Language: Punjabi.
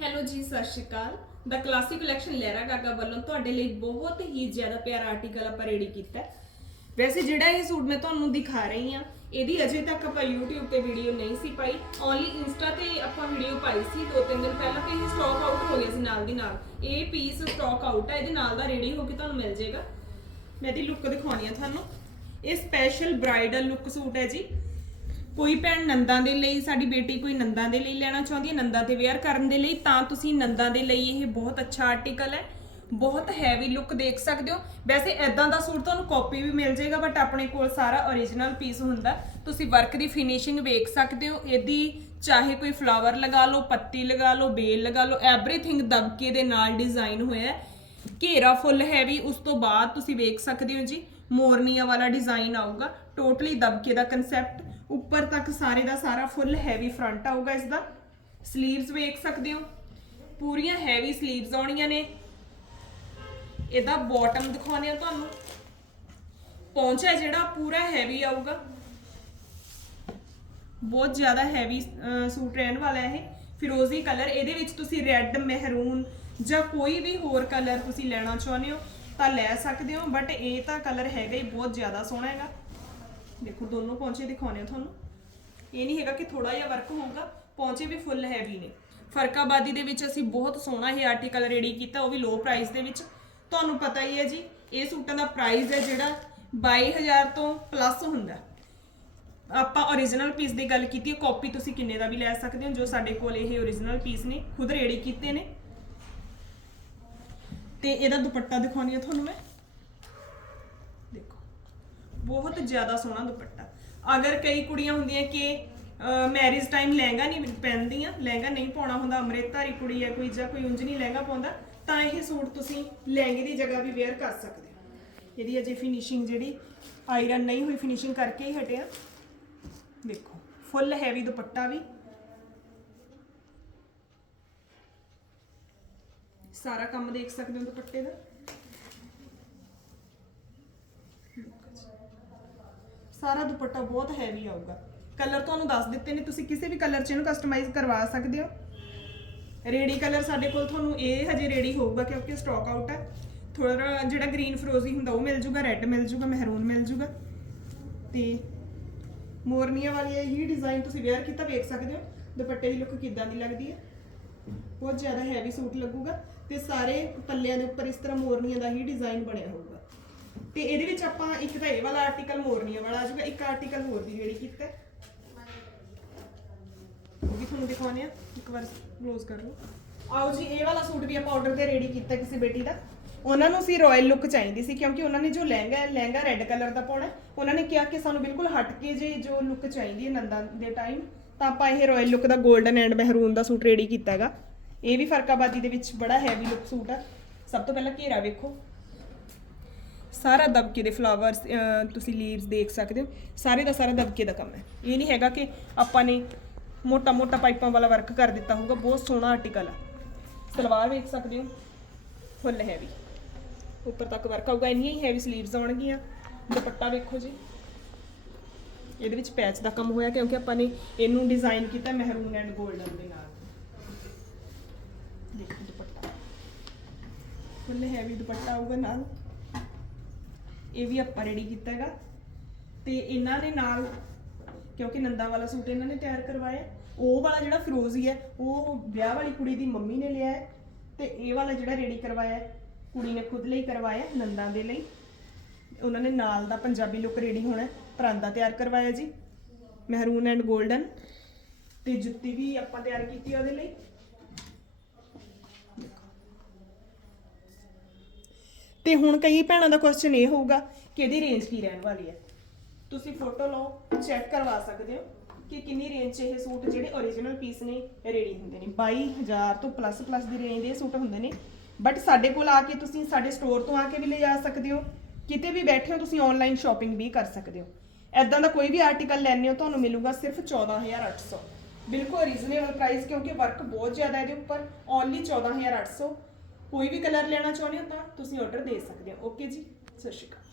ਹੈਲੋ ਜੀ, ਸਤਿ ਸ਼੍ਰੀ ਅਕਾਲ। ਦਾ ਕਲਾਸਿਕ ਕਲੈਕਸ਼ਨ ਲਹਿਰਾ ਗਾਗਾ ਵੱਲੋਂ ਤੁਹਾਡੇ ਲਈ ਬਹੁਤ ਹੀ ਜ਼ਿਆਦਾ ਪਿਆਰਾ ਆਰਟੀਕਲ ਆਪਾਂ ਰੈਡੀ ਕੀਤਾ ਵੈਸੇ ਜਿਹੜਾ ਇਹ ਸੂਟ ਮੈਂ ਤੁਹਾਨੂੰ ਦਿਖਾ ਰਹੀ ਆ ਇਹਦੀ ਅਜੇ ਤੱਕ ਆਪਾਂ YouTube ਤੇ ਵੀਡੀਓ ਨਹੀਂ ਸੀ ਪਾਈ। ਓਨਲੀ ਇੰਸਟਾ ਤੇ ਆਪਾਂ ਵੀਡੀਓ ਪਾਈ ਸੀ, ਦੋ ਤਿੰਨ ਦਿਨ ਪਹਿਲਾਂ ਤੇ ਇਹ ਸਟਾਕ ਆਊਟ ਹੋ ਗਿਆ ਸੀ ਨਾਲ ਦੀ ਨਾਲ। ਇਹ ਪੀਸ ਸਟਾਕ ਆਊਟ ਹੈ, ਇਹਦੇ ਨਾਲ ਦਾ ਰੈਡੀ ਹੋ ਕੇ ਤੁਹਾਨੂੰ ਮਿਲ ਜਾਏਗਾ। ਮੈਂ ਇਹਦੀ ਲੁੱਕ ਦਿਖਾਉਣੀ ਆ ਤੁਹਾਨੂੰ। ਇਹ ਸਪੈਸ਼ਲ ਬ੍ਰਾਈਡਲ ਲੁੱਕ ਸੂਟ ਹੈ ਜੀ। ਕੋਈ ਭੈਣ ਨੰਦਾਂ ਦੇ ਲਈ, ਸਾਡੀ ਬੇਟੀ ਕੋਈ ਨੰਦਾਂ ਦੇ ਲਈ ਲੈਣਾ ਚਾਹੁੰਦੀ ਹੈ, ਨੰਦਾਂ ਤੇ ਵੇਅਰ ਕਰਨ ਦੇ ਲਈ, ਤਾਂ ਤੁਸੀਂ ਨੰਦਾਂ ਦੇ ਲਈ ਇਹ ਬਹੁਤ ਅੱਛਾ ਆਰਟੀਕਲ ਹੈ। ਬਹੁਤ ਹੈਵੀ ਲੁੱਕ ਦੇਖ ਸਕਦੇ ਹੋ। ਵੈਸੇ ਐਦਾਂ ਦਾ ਸੂਟ ਤੁਹਾਨੂੰ ਕਾਪੀ ਵੀ ਮਿਲ ਜਾਏਗਾ ਬਟ ਆਪਣੇ ਕੋਲ ਸਾਰਾ origignal ਪੀਸ ਹੁੰਦਾ। ਤੁਸੀਂ ਵਰਕ ਦੀ ਫਿਨਿਸ਼ਿੰਗ ਵੇਖ ਸਕਦੇ ਹੋ। ਇਹਦੀ ਚਾਹੇ ਕੋਈ ਫਲਾਵਰ ਲਗਾ ਲਓ, ਪੱਤੀ ਲਗਾ ਲਓ, ਬੇਲ ਲਗਾ ਲਓ ਐਵਰੀਥਿੰਗ ਦਬਕੇ ਦੇ ਨਾਲ ਡਿਜ਼ਾਈਨ ਹੋਇਆ ਹੈ। ਘੇਰਾ ਫੁੱਲ ਹੈਵੀ ਉਸ ਤੋਂ ਬਾਅਦ ਤੁਸੀਂ ਵੇਖ ਸਕਦੇ ਹੋ ਜੀ, ਮੋਰਨੀਆਂ ਵਾਲਾ ਡਿਜ਼ਾਈਨ ਆਊਗਾ। ਟੋਟਲੀ ਦਬਕੇ ਦਾ ਕਨਸੈਪਟ ਉੱਪਰ ਤੱਕ ਸਾਰੇ ਦਾ ਸਾਰਾ ਫੁੱਲ ਹੈਵੀ ਫਰੰਟ ਆਊਗਾ ਇਸ ਦਾ 슬ੀਵਸ ਵੇਖ ਸਕਦੇ ਹੋ। ਪੂਰੀਆਂ ਹੈਵੀ 슬ੀਵਸ ਆਉਣੀਆਂ ਨੇ। ਇਹਦਾ ਬਾਟਮ ਦਿਖਾਉਂਦੇ ਆ ਤੁਹਾਨੂੰ। ਪਹੁੰਚਾ ਜਿਹੜਾ, ਪੂਰਾ ਹੈਵੀ ਆਊਗਾ। ਬਹੁਤ ਜ਼ਿਆਦਾ ਹੈਵੀ ਸੂਟ ਰਹਿਣ ਵਾਲਾ ਹੈ ਇਹ ਫਿਰੋਜ਼ੀ ਕਲਰ ਇਹਦੇ ਵਿੱਚ ਤੁਸੀਂ ਰੈੱਡ ਮਹਿਰੂਨ ਜਾਂ ਕੋਈ ਵੀ ਹੋਰ ਕਲਰ ਤੁਸੀਂ ਲੈਣਾ ਚਾਹੁੰਦੇ ਹੋ ਤਾਂ ਲੈ ਸਕਦੇ ਹੋ ਬਟ ਇਹ ਤਾਂ ਕਲਰ ਹੈਗਾ ਹੀ ਬਹੁਤ ਜ਼ਿਆਦਾ ਸੋਹਣਾ ਹੈਗਾ। ਦੇਖੋ, ਦੋਨੋਂ ਪੌਂਚੇ ਦਿਖਾਉਣੇ ਆ ਤੁਹਾਨੂੰ। ਇਹ ਨਹੀਂ ਹੈਗਾ ਕਿ ਥੋੜਾ ਜਿਹਾ ਵਰਕ ਹੋਊਗਾ, ਪੌਂਚੇ ਵੀ ਫੁੱਲ ਹੈਵੀ ਨੇ। ਫਰਕਾਬਾਦੀ ਦੇ ਵਿੱਚ ਅਸੀਂ ਬਹੁਤ ਸੋਹਣਾ ਇਹ ਆਰਟੀਕਲ ਰੈਡੀ ਕੀਤਾ, ਉਹ ਵੀ ਲੋ ਪ੍ਰਾਈਸ ਦੇ ਵਿੱਚ। ਤੁਹਾਨੂੰ ਪਤਾ ਹੀ ਹੈ ਜੀ, ਇਹ ਸੂਟਾਂ ਦਾ ਪ੍ਰਾਈਸ ਹੈ ਜਿਹੜਾ 22000 ਤੋਂ ਪਲੱਸ ਹੁੰਦਾ ਆਪਾਂ origignal ਪੀਸ ਦੀ ਗੱਲ ਕੀਤੀ ਹੈ ਕਾਪੀ ਤੁਸੀਂ ਕਿੰਨੇ ਦਾ ਵੀ ਲੈ ਸਕਦੇ ਹੋ, ਜੋ ਸਾਡੇ ਕੋਲ ਇਹ origignal ਪੀਸ ਨੇ, ਖੁਦ ਰੈਡੀ ਕੀਤੇ ਨੇ। ਤੇ ਇਹਦਾ ਦੁਪੱਟਾ ਦਿਖਾਉਣੀ ਆ ਤੁਹਾਨੂੰ ਮੈਂ। ਬਹੁਤ ਜ਼ਿਆਦਾ ਸੋਹਣਾ ਦੁਪੱਟਾ। ਅਗਰ ਕਈ ਕੁੜੀਆਂ ਹੁੰਦੀਆਂ ਕਿ ਮੈਰਿਜ ਟਾਈਮ ਲਹਿੰਗਾ ਨਹੀਂ ਪਹਿਨਦੀਆਂ, ਲਹਿੰਗਾ ਨਹੀਂ ਪਾਉਣਾ ਹੁੰਦਾ, ਅੰਮ੍ਰਿਤਧਾਰੀ ਕੁੜੀ ਹੈ ਕੋਈ ਜਾਂ ਕੋਈ ਉਂਝ ਨਹੀਂ ਲਹਿੰਗਾ ਪਾਉਂਦਾ, ਤਾਂ ਇਹ ਸੂਟ ਤੁਸੀਂ ਲਹਿੰਗੇ ਦੀ ਜਗ੍ਹਾ ਵੀ ਵੇਅਰ ਕਰ ਸਕਦੇ ਹੋ। ਇਹਦੀ ਅਜੇ ਫਿਨਿਸ਼ਿੰਗ ਜਿਹੜੀ ਆਇਰਨ ਨਹੀਂ ਹੋਈ ਫਿਨਿਸ਼ਿੰਗ ਕਰਕੇ ਹੀ ਹਟਿਆ ਦੇਖੋ ਫੁੱਲ ਹੈਵੀ ਦੁਪੱਟਾ ਵੀ। ਸਾਰਾ ਕੰਮ ਦੇਖ ਸਕਦੇ ਹੋ ਦੁਪੱਟੇ ਦਾ। ਸਾਰਾ ਦੁਪੱਟਾ ਬਹੁਤ ਹੈਵੀ ਆਊਗਾ। ਕਲਰ ਤੁਹਾਨੂੰ ਦੱਸ ਦਿੱਤੇ ਨੇ, ਤੁਸੀਂ ਕਿਸੇ ਵੀ ਕਲਰ ਚ ਇਹਨੂੰ ਕਸਟਮਾਈਜ਼ ਕਰਵਾ ਸਕਦੇ ਹੋ। ਰੇਡੀ ਕਲਰ ਸਾਡੇ ਕੋਲ ਤੁਹਾਨੂੰ ਇਹ ਹਜੇ ਰੈਡੀ ਹੋਊਗਾ ਕਿਉਂਕਿ ਸਟਾਕ ਆਊਟ ਹੈ। ਥੋੜਾ ਜਿਹੜਾ ਗ੍ਰੀਨ ਫਰੋਜ਼ੀ ਹੁੰਦਾ ਉਹ ਮਿਲ ਜੂਗਾ ਰੈੱਡ ਮਿਲ ਜੂਗਾ ਮਹਿਰੂਨ ਮਿਲ ਜੂਗਾ ਤੇ ਮੋਰਨੀਆਂ ਵਾਲੀ ਇਹ ਡਿਜ਼ਾਈਨ ਤੁਸੀਂ ਵੇਅਰ ਕੀਤਾ, ਵੇਖ ਸਕਦੇ ਹੋ। ਦੁਪੱਟੇ ਦੀ ਲੁੱਕ ਕਿੱਦਾਂ ਦੀ ਲੱਗਦੀ ਹੈ। ਬਹੁਤ ਜ਼ਿਆਦਾ ਹੈਵੀ ਸੂਟ ਲੱਗੂਗਾ ਤੇ ਸਾਰੇ ਪੱਲਿਆਂ ਦੇ ਉੱਪਰ ਇਸ ਤਰ੍ਹਾਂ ਮੋਰਨੀਆਂ ਦਾ ਹੀ ਡਿਜ਼ਾਈਨ ਬਣਿਆ ਹੋਊਗਾ। ਤੇ ਇਹਦੇ ਵਿੱਚ ਆਪਾਂ ਇੱਕ ਤਾਂ ਇਹ ਵਾਲਾ ਆਰਟੀਕਲ ਮੋਰਨੀਆਂ ਵਾਲਾ ਆ ਇੱਕ ਆਰਟੀਕਲ ਹੋਰ ਵੀ ਰੈਡੀ ਕੀਤਾ ਹੈ। ਉਹ ਵੀ ਤੁਹਾਨੂੰ ਦਿਖਾਉਂਦੇ ਆ ਇੱਕ ਵਾਰ ਕਲੋਜ਼ ਕਰ ਲਓ। ਆਓ ਜੀ, ਇਹ ਵਾਲਾ ਸੂਟ ਵੀ ਆਪਾਂ ਆਰਡਰ ਤੇ ਰੈਡੀ ਕੀਤਾ ਕਿਸੇ ਬੇਟੀ ਦਾ। ਉਹਨਾਂ ਨੂੰ ਸੀ ਰਾਇਲ ਲੁੱਕ ਚਾਹੀਦੀ ਸੀ ਕਿਉਂਕਿ ਉਹਨਾਂ ਨੇ ਜੋ ਲਹਿੰਗਾ ਹੈ, ਲਹਿੰਗਾ ਰੈੱਡ ਕਲਰ ਦਾ ਪਾਉਣਾ ਹੈ। ਉਹਨਾਂ ਨੇ ਕਿਹਾ ਕਿ ਸਾਨੂੰ ਬਿਲਕੁਲ ਹਟ ਕੇ ਜੇ ਜੋ ਲੁੱਕ ਚਾਹੀਦੀ ਹੈ ਨੰਦਾ ਦੇ ਟਾਈਮ ਤਾਂ ਆਪਾਂ ਇਹ ਰਾਇਲ ਲੁੱਕ ਦਾ 골ਡਨ ਐਂਡ ਮਹਿਰੂਨ ਦਾ ਸੂਟ ਰੈਡੀ ਕੀਤਾ ਹੈਗਾ। ਇਹ ਵੀ ਫਰਕਾਬਾਦੀ ਦੇ ਵਿੱਚ ਬੜਾ ਹੈਵੀ ਲੁੱਕ ਸੂਟ ਹੈ ਸਭ ਤੋਂ ਪਹਿਲਾਂ ਘੇਰਾ ਵੇਖੋ। ਸਾਰਾ ਦਬਕੇ ਦੇ ਫਲਾਵਰਸ ਤੁਸੀਂ ਲੀਵਸ ਦੇਖ ਸਕਦੇ ਹੋ। ਸਾਰੇ ਦਾ ਸਾਰਾ ਦਬਕੇ ਦਾ ਕੰਮ ਹੈ। ਇਹ ਨਹੀਂ ਹੈਗਾ ਕਿ ਆਪਾਂ ਨੇ ਮੋਟਾ ਮੋਟਾ ਪਾਈਪਾਂ ਵਾਲਾ ਵਰਕ ਕਰ ਦਿੱਤਾ ਹੋਊਗਾ, ਬਹੁਤ ਸੋਹਣਾ ਆਰਟੀਕਲ ਆ। ਸਲਵਾਰ ਵੇਖ ਸਕਦੇ ਹੋ, ਫੁੱਲ ਹੈਵੀ ਉੱਪਰ ਤੱਕ ਵਰਕ ਆਊਗਾ, ਇੰਨੀਆਂ ਹੀ ਹੈਵੀ ਸਲੀਵਸ ਆਉਣਗੀਆਂ। ਦੁਪੱਟਾ ਵੇਖੋ ਜੀ। ਇਹਦੇ ਵਿੱਚ ਪੈਚ ਦਾ ਕੰਮ ਹੋਇਆ, ਕਿਉਂਕਿ ਆਪਾਂ ਨੇ ਇਹਨੂੰ ਡਿਜ਼ਾਈਨ ਕੀਤਾ ਮਹਿਰੂਨ ਐਂਡ 골ਡਨ ਦੇ ਨਾਲ। ਦੇਖੋ ਦੁਪੱਟਾ। ਫੁੱਲ ਹੈਵੀ ਦੁਪੱਟਾ ਆਊਗਾ ਨਾਲ। ਇਹ ਵੀ ਆਪਾਂ ਰੈਡੀ ਕੀਤਾ ਹੈਗਾ। ਤੇ ਇਹਨਾਂ ਦੇ ਨਾਲ, ਕਿਉਂਕਿ ਨੰਦਾ ਵਾਲਾ ਸੂਟ ਇਹਨਾਂ ਨੇ ਤਿਆਰ ਕਰਵਾਇਆ ਉਹ ਵਾਲਾ ਜਿਹੜਾ ਫਿਰੋਜ਼ੀ ਹੈ, ਉਹ ਵਿਆਹ ਵਾਲੀ ਕੁੜੀ ਦੀ ਮੰਮੀ ਨੇ ਲਿਆ ਹੈ। ਤੇ ਇਹ ਵਾਲਾ ਜਿਹੜਾ ਰੈਡੀ ਕਰਵਾਇਆ ਕੁੜੀ ਨੇ ਖੁਦ ਲਈ ਕਰਵਾਇਆ ਨੰਦਾਂ ਦੇ ਲਈ। ਉਹਨਾਂ ਨੇ ਨਾਲ ਦਾ ਪੰਜਾਬੀ ਲੁੱਕ ਰੈਡੀ ਹੋਣਾ ਪਰਾਂਦਾ ਤਿਆਰ ਕਰਵਾਇਆ ਜੀ, ਮਹਿਰੂਨ ਐਂਡ 골ਡਨ ਤੇ ਜੁੱਤੀ ਵੀ ਆਪਾਂ ਤਿਆਰ ਕੀਤੀ ਉਹਦੇ ਲਈ। ਤੇ ਹੁਣ ਕਈ ਭੈਣਾਂ ਦਾ ਕੁਐਸਚਨ ਇਹ ਹੋਊਗਾ ਕਿ ਇਹਦੀ ਰੇਂਜ ਕੀ ਰਹਿਣ ਵਾਲੀ ਹੈ। ਤੁਸੀਂ ਫੋਟੋ ਲਓ ਚੈੱਕ ਕਰਵਾ ਸਕਦੇ ਹੋ ਕਿ ਕਿੰਨੀ ਰੇਂਜ 'ਚ ਇਹ ਸੂਟ ਜਿਹੜੇ origignal ਪੀਸ ਨੇ ਰੈਡੀ ਹੁੰਦੇ ਨੇ। 22000 ਤੋਂ ਪਲੱਸ ਪਲੱਸ ਦੀ ਰੇਂਜ ਦੇ ਸੂਟ ਹੁੰਦੇ ਨੇ। ਬਟ ਸਾਡੇ ਕੋਲ ਆ ਕੇ ਤੁਸੀਂ ਸਾਡੇ ਸਟੋਰ ਤੋਂ ਆ ਕੇ ਵੀ ਲੈ ਜਾ ਸਕਦੇ ਹੋ। ਕਿਤੇ ਵੀ ਬੈਠੇ ਹੋ, ਤੁਸੀਂ ਆਨਲਾਈਨ ਸ਼ਾਪਿੰਗ ਵੀ ਕਰ ਸਕਦੇ ਹੋ। ਐਦਾਂ ਦਾ ਕੋਈ ਵੀ ਆਰਟੀਕਲ ਲੈਣੇ ਹੋ, ਤੁਹਾਨੂੰ ਮਿਲੂਗਾ ਸਿਰਫ 14800 ਬਿਲਕੁਲ ਰੀਜ਼ਨੇਬਲ ਪ੍ਰਾਈਸ ਕਿਉਂਕਿ ਵਰਕ ਬਹੁਤ ਜ਼ਿਆਦਾ ਇਹਦੇ ਉੱਪਰ। ਓਨਲੀ 14800 ਕੋਈ ਵੀ ਕਲਰ ਲੈਣਾ ਚਾਹੁੰਦੇ ਹੋ ਤਾਂ ਤੁਸੀਂ ਆਰਡਰ ਦੇ ਸਕਦੇ ਹੋ। ਓਕੇ ਜੀ? ਸਤਿ ਸ਼੍ਰੀ ਅਕਾਲ।